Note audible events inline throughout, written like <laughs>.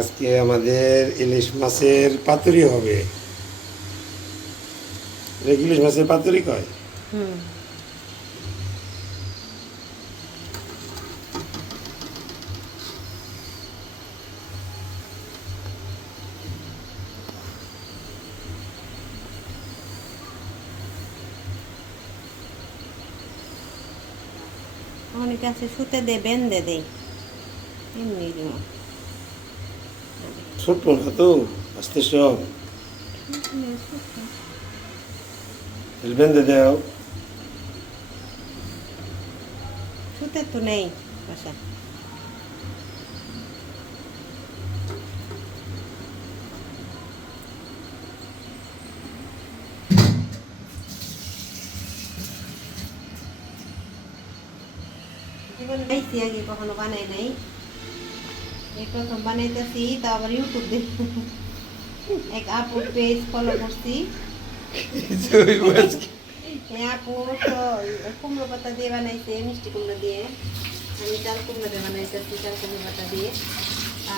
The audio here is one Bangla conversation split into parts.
আজকে আমাদের ইলিশ মাছের পাতুরি হবে। ইলিশ মাছের পাতুরি কয়? অনেকে আছে সুতে দে, বেঁধে দেই এমনি ছোট্ট না তো, আস্তে সব। বেঁধে দেও। সুতে তো নেই বাসা। জীবন খাইছি আগে, কখনো বানাই নাই। এই প্রথম বানাইতেছি, তা ইউটিউব দেখি এক আপুর পেজ ফলো করছি। আপু কুমড়ো পাতা দিয়ে বানাইছে, মিষ্টি কুমড়ো দিয়ে। আমি চাল কুমড়ো দিয়ে বানাইতেছি, চাল কুমড়ো পাতা দিয়ে।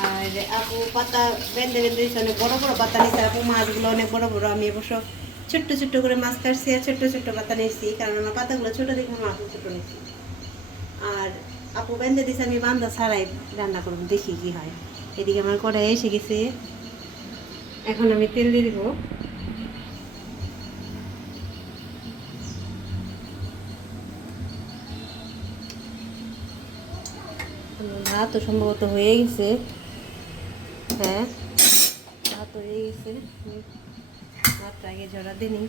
আর আপু পাতা বেঁধে বেঁধে অনেক বড় বড় পাতা নিয়েছে আপু মাছগুলো অনেক বড় বড়, আমি অবশ্য ছোট্ট ছোট্ট করে মাছ কাটছি আর ছোট্ট ছোট্ট পাতা নিয়েছি, কারণ আমার পাতাগুলো ছোট দেখে মাছ ছোট নিয়েছি। আর আপু বেঁধে দিছে, আমি বান্দা ছাড়াই রান্না করব, দেখি কি হয়। এদিকে আমার কড়াই এসে গেছে। এখন আমি তেল দিয়ে দিব। ভাত সম্ভবত হয়ে গেছে। হ্যাঁ ভাত হয়ে গেছে। ভাতটা আগে জড়া দিনি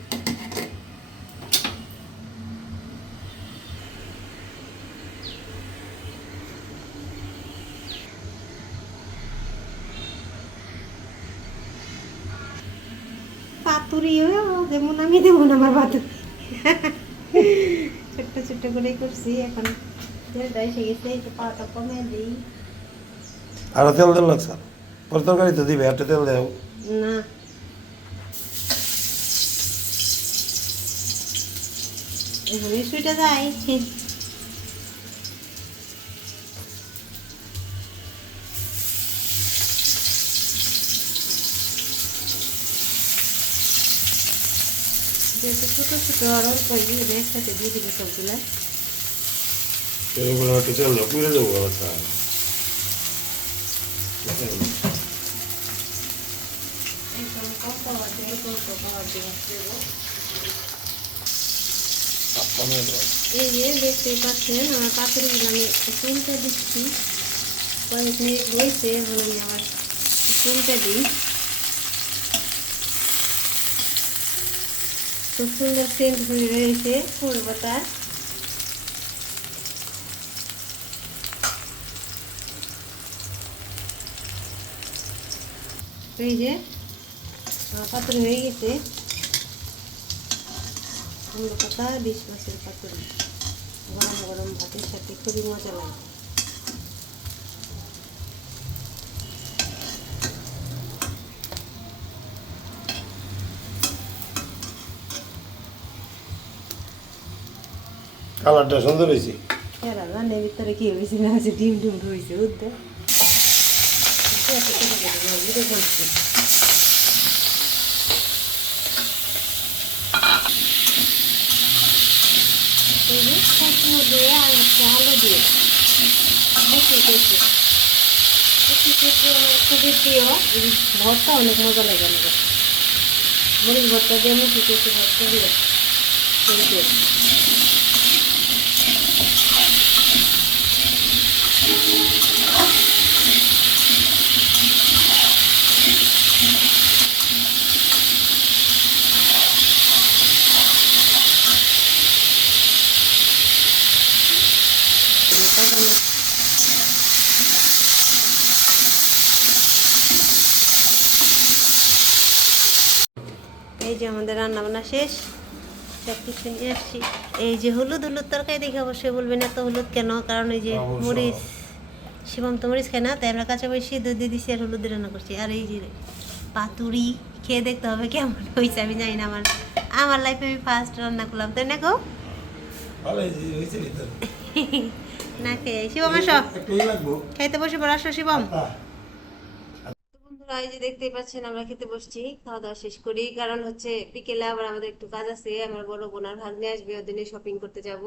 পাতুরিও যেমন আমি তেমন আমার পাতুরি। ছোট্ট ছোট্ট করেই করছি এখন তেলটা এসে গেছে এই যে পাটা কমে দিই। আরও তেল দেল লাগছে? পরে তরকারি তো দিবে একটা তেল দেও। না। এখন সুইটা যাই যেহেতু ছোটো ছোটো আর অল্প দিয়ে একসাথে দিয়ে দিবি সবগুলা। এগুলো তেল দাও পুড়ে দেবো আচ্ছা এই যে পাচ্ছেন আমার আমি চুলটা দিচ্ছি। কয়েক মিনিট হয়েছে এখন আমি আমার চুলটা দিই। খুব সুন্দর সেন্ট হয়ে রয়েছে ফুল পাতার এই যে পাত্র হয়ে গেছে। কুমড়ো পাতা বিশ মাসের পাতুরি গরম গরম ভাতের সাথে খুবই মজা লাগে। কালারটা সুন্দর হয়েছে। এরা রান্নার ভিতরে কি হয়েছে না হয়েছে ডিম ডিম রয়েছে বুঝতে? দিয়ে আলু খুবই প্রিয় ভর্তা অনেক মজা লাগে আমাদের মরিচ ভর্তা দিয়ে মুখি ভর্তা দিয়ে এই যে। আমাদের রান্না বান্না শেষ সব কিছু নিয়ে আসছি। এই যে হলুদ হলুদ তরকারি দেখে অবশ্যই বলবেন এত হলুদ কেন? কারণ এই যে মরিচ শিবম তো মরিচ খায় না তাই আমরা কাঁচা বয়সী দুধ দিয়ে দিছি আর হলুদ রান্না করছি। আর এই যে পাতুরি খেয়ে দেখতে হবে কেমন হয়েছে আমি জানি না আমার আমার লাইফে আমি ফার্স্ট রান্না করলাম তাই না গো? নি <laughs> খেয়ে শিবম আসো। খাইতে বসে পড়া আসো শিবম। বন্ধুরা এই যে দেখতেই পাচ্ছেন আমরা খেতে বসছি খাওয়া দাওয়া শেষ করি। কারণ হচ্ছে বিকেলে আবার আমাদের একটু কাজ আছে আমার বড় বোনার ভাগ্নে আসবে ওদিনে শপিং করতে যাব।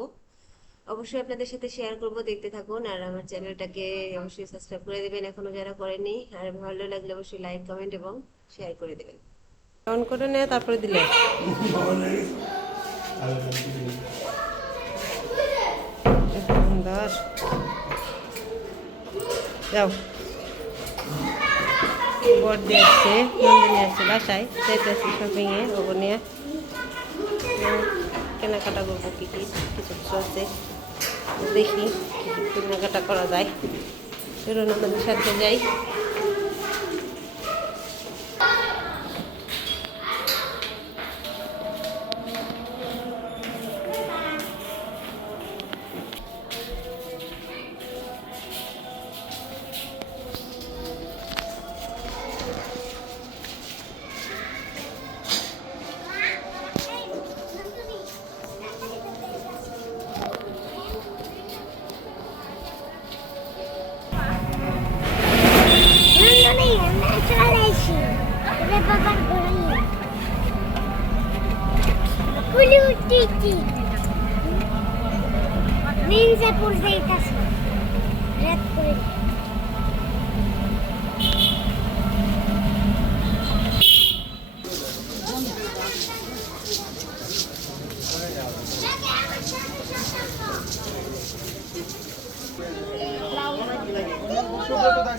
অবশ্যই আপনাদের সাথে শেয়ার করব দেখতে থাকুন আর আমার চ্যানেলটাকে অবশ্যই সাবস্ক্রাইব করে দেবেন এখনও যারা করেনি আর ভালো লাগলে অবশ্যই লাইক কমেন্ট এবং শেয়ার করে দেবেন। অন করে নেয় তারপরে দিলে। <laughs> সুন্দর যাও। বর্দি আসছে নন্দিনী আসছে বাসায়। যাইতেছি শপিংয়ে ওগো নিয়ে। কেনাকাটা করব কি কি, কিছু কিছু আছে। দেখি কেনাকাটা করা যায়। চলুন সাথে যাই। aqui. É por dentro assim. Direto por aqui. Deixa eu botar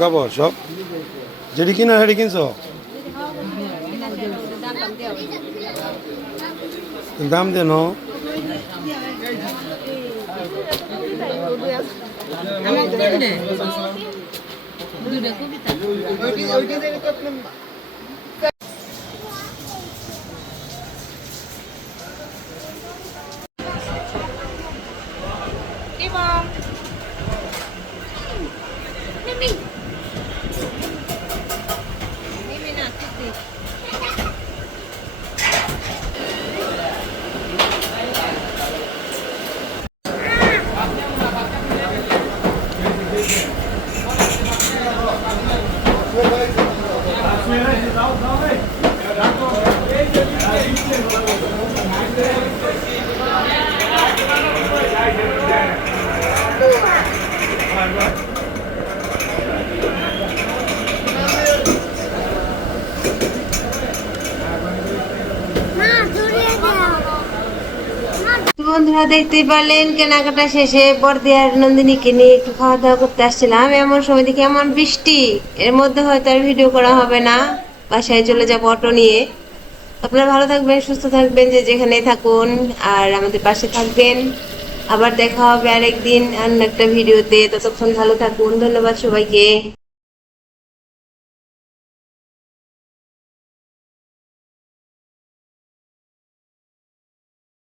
খাব সব? যেটি কিনা সেটি কিনছ? দাম দেন মা বন্ধুরা দেখতেই পারলেন, কেনাকাটা শেষে বর্দি আর নন্দিনীকে নিয়ে একটু খাওয়া দাওয়া করতে আসছিলাম। এমন সময় দেখি এমন বৃষ্টি। এর মধ্যে হয়তো আর ভিডিও করা হবে না। বাসায় চলে যাব অটো নিয়ে। আপনারা ভালো থাকবেন, সুস্থ থাকবেন, যে যেখানে থাকুন আর আমাদের পাশে থাকবেন। আবার দেখা হবে আরেকদিন অন্য একটা ভিডিওতে। ততক্ষণ ভালো থাকুন। ধন্যবাদ সবাইকে।